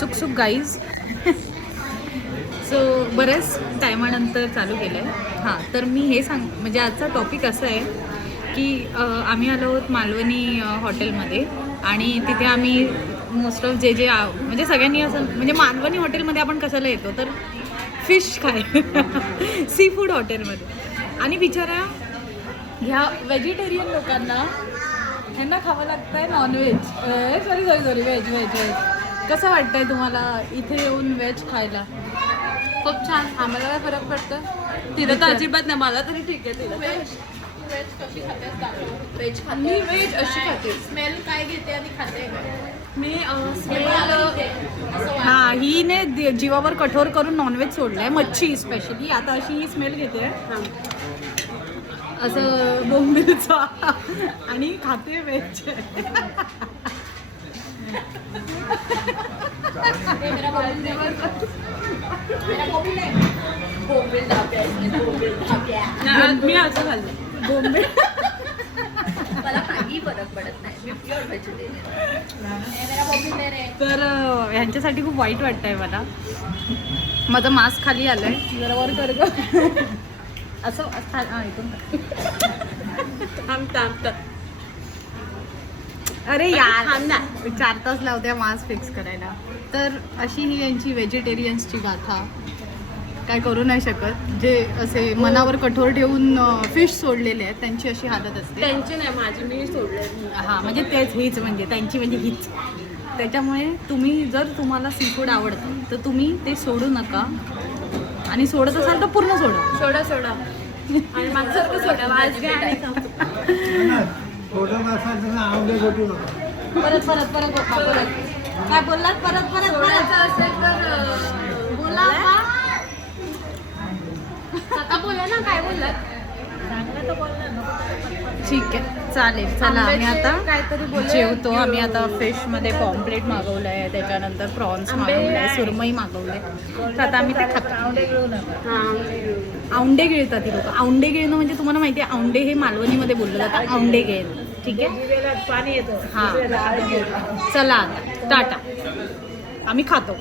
सुख guys. So बऱ्याच टायमानंतर चालू केलं आहे. हां, तर मी हे म्हणजे आजचा टॉपिक असं आहे की आम्ही आलो आहोत मालवणी हॉटेलमध्ये आणि तिथे आम्ही मोस्ट ऑफ जे म्हणजे सगळ्यांनी असं म्हणजे मालवणी हॉटेलमध्ये आपण कशाला येतो तर फिश खाय सी फूड हॉटेलमध्ये. आणि बिचारा ह्या व्हेजिटेरियन लोकांना ह्यांना खावं लागतं आहे नॉनव्हेज. Sorry veg. कसं वाटतं आहे तुम्हाला इथे येऊन व्हेज खायला? खूप छान. आम्हाला काय फरक पडतं तिथं तर अजिबात नाही. मला तरी ठीक आहे. तिथं व्हेज कशी खाते? व्हेज खाते. मी व्हेज अशी खाते. स्मेल काय घेते आणि खाते मी स्मेल. हां, हिने जीवावर कठोर करून नॉनव्हेज सोडलं आहे, मच्छी स्पेशली. आता अशी ही स्मेल घेते असं बोंबीलचा आणि खाते व्हेज. मी असं खाल्लं बोंबील. मला काही फरक पडत नाही. मी प्युअर व्हेजिटेरियन. तर ह्यांच्यासाठी खूप वाईट वाटत आहे मला. माझं मास्क खाली आलंय, जरा वर कर ग. असं ऐकून अरे यार 4 तास लावते मास्क फिक्स करायला. तर अशी ही यांची व्हेजिटेरियन्सची गाथा. काय करू नाही शकत. जे असे मनावर कठोर ठेवून फिश सोडलेले आहेत त्यांची अशी हालत असते. त्यांची नाही, माझी मी सोडले. हां, म्हणजे तेच हीच म्हणजे त्यांची म्हणजे हीच. त्याच्यामुळे तुम्हाला सी फूड आवडतं तर तुम्ही ते सोडू नका. आणि सोडत असाल तर पूर्ण सोडा. सोडा आणि माझ्यासारखं सोडा. आज घ्या आणि खा. परत काय बोललात? परत असेल तर बोला. आता बोला ना, काय बोललात? ठीक आहे, चालेल. चला आम्ही आता काहीतरी जेवतो. आम्ही आता फिशमध्ये पॉम्प्लेट मागवलं आहे, त्याच्यानंतर प्रॉन्स मागवलं आहे, सुरमई मागवलं आहे. तर आता आम्ही ते खातो. औंडे गिळतात ही लोक. औंडे गिळणं म्हणजे तुम्हाला माहिती आहे, औंडे हे मालवणीमध्ये बोललं जातं. औंडे गिळणं. ठीक आहे, पाणी येतं. हां. चला आता टाटा, आम्ही खातो.